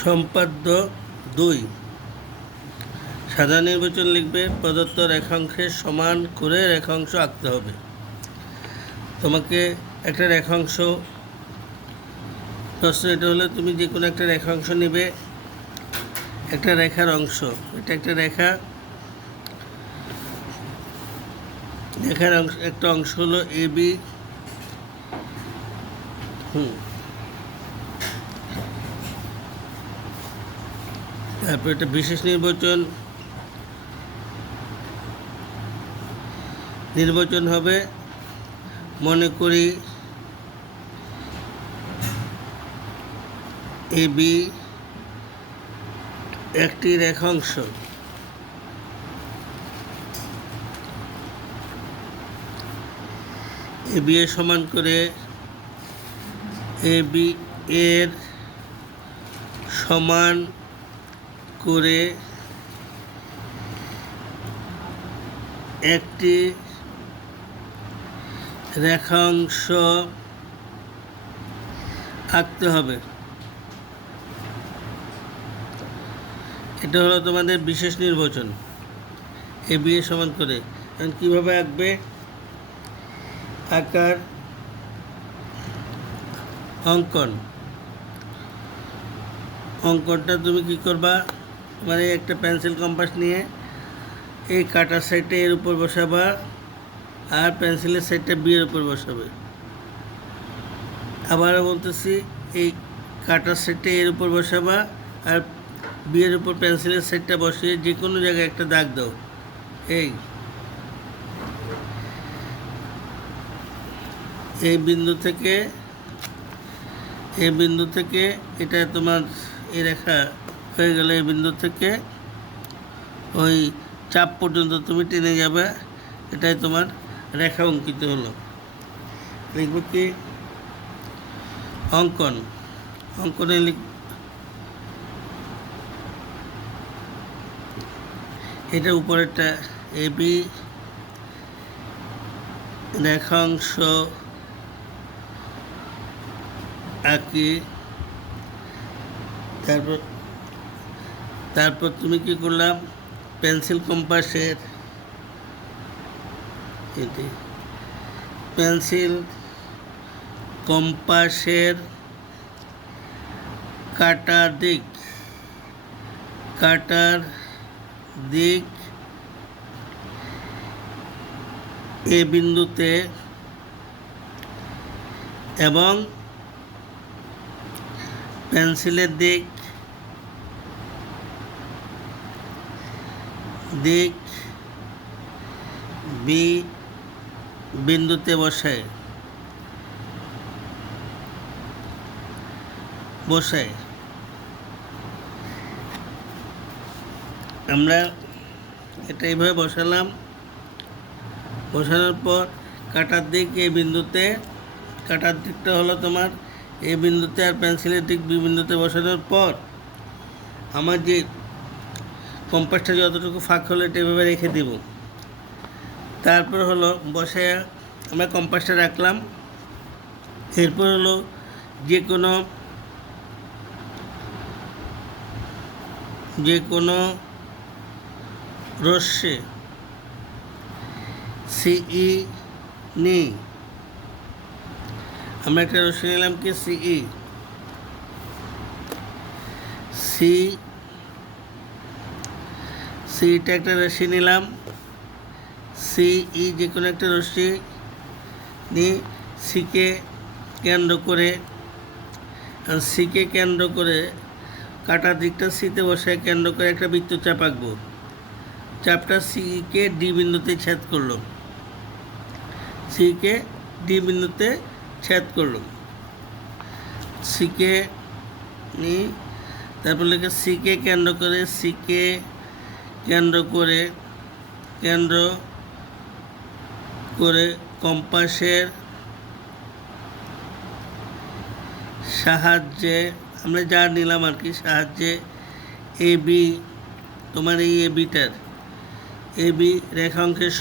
সম্পাদ্য ২ সাধারণ নির্বাচন লিখবে। প্রদত্ত রেখাংশের সমান করে রেখাংশ আঁকতে হবে। তোমাকে একটা রেখাংশ প্রশ্ন এটা হলে তুমি যে কোনো একটা রেখাংশ নেবে, একটা রেখার অংশ, এটা একটা রেখার অংশ, একটা অংশ হলো AB। তারপর এটা বিশেষ নির্বাচন হবে। মনে করি AB একটি রেখাংশ। AB এর সমান করে AB এর সমান করে একটি রেখাংশ আঁকতে হবে। এটা হলো তোমাদের বিশেষ নির্বাচন। AB এর সমান করে কিভাবে আঁকবে? আকার অঙ্কনটা তুমি কি করবা? মানে একটা পেন্সিল কম্পাস নিয়ে এই কাটার সাইডটা এর উপর বসাবা, আর পেন্সিলের সাইডটা B এর উপর বসাবে। আবারও বলতেছি, এই কাটার সাইডটা এর উপর বসাবা, আর B এর উপর পেন্সিলের সাইডটা বসিয়ে যে কোনো জায়গায় একটা দাগ দাও। এই বিন্দু থেকে এটা তোমার এই রেখা হয়ে গেলে এই বিন্দু থেকে ওই চাপ পর্যন্ত তুমি টেনে যাবে। এটাই তোমার রেখা অঙ্কিত হলো। লিখব কি? অঙ্কনে এটা উপরেরটা AB রেখাংশ আঁকি। তারপর তুমি কি করলাম? পেন্সিল কম্পাসের কাটার দিক এ বিন্দুতে এবং পেন্সিলের দিক B বিন্দুতে বসায়। আমরা এটা এইভাবে বসালাম। বসানোর পর কাটার দিক এই বিন্দুতে, কাটার দিকটা হলো তোমার এই বিন্দুতে, আর পেন্সিলের দিক B বিন্দুতে বসানোর পর আমার যে কম্পাসটা যতটুকু ফাঁক হলো এটা এভাবে রেখে দেব। তারপর হলো বসে আমরা কম্পাসটা রাখলাম। এরপর হলো যে কোনো রশ্মি CE নিই। আমরা একটা রশ্মি নিলাম কি? CE। সিটা একটা রশ্মি নিলাম। CE যে কোনো একটা রশ্মি নিয়ে সিকে কেন্দ্র করে কাটার দিকটা সিতে বসায় কেন্দ্র করে একটা বৃত্তচাপ আঁকবো। চাপটা সিকে ডি বিন্দুতে ছেদ করলো। সিকে নিয়ে তারপর লিখে সিকে কেন্দ্র করে কম্পাসের সাহায্যে আমরা যা নিলাম আর কি, সাহায্যে AB তোমার এই AB রেখাংশের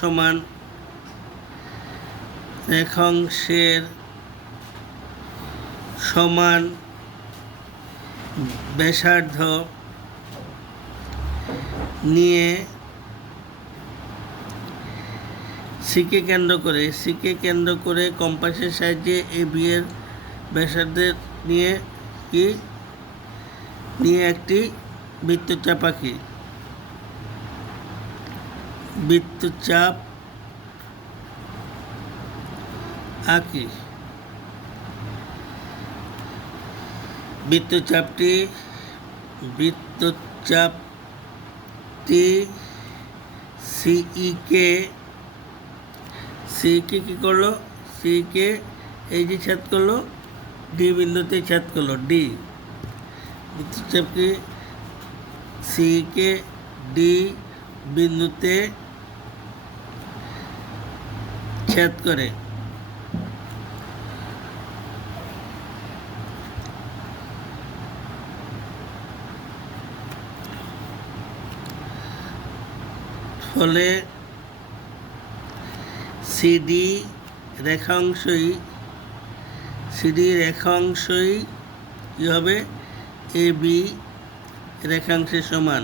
সমান ব্যাসার্ধ নিয়ে সিকে কেন্দ্র করে কম্পাসের সাহায্যে AB এর ব্যাসার্ধের নিয়ে একটি বৃত্তচাপ আঁকি। বৃত্তচাপটি সিইকে কি করলো? সিকে এই যে ছেদ করলো, ডি বিন্দুতে ছেদ করলো। বৃত্তচাপটি সিকে ডি বিন্দুতে ছেদ করে। ফলে সিডি রেখাংশই কী হবে? AB রেখাংশের সমান।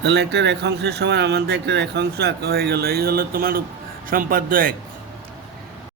তাহলে একটা রেখাংশের সমান আমাদের একটা রেখাংশ আঁকা হয়ে গেল। এই হলো তোমার সম্পাদ্য 1।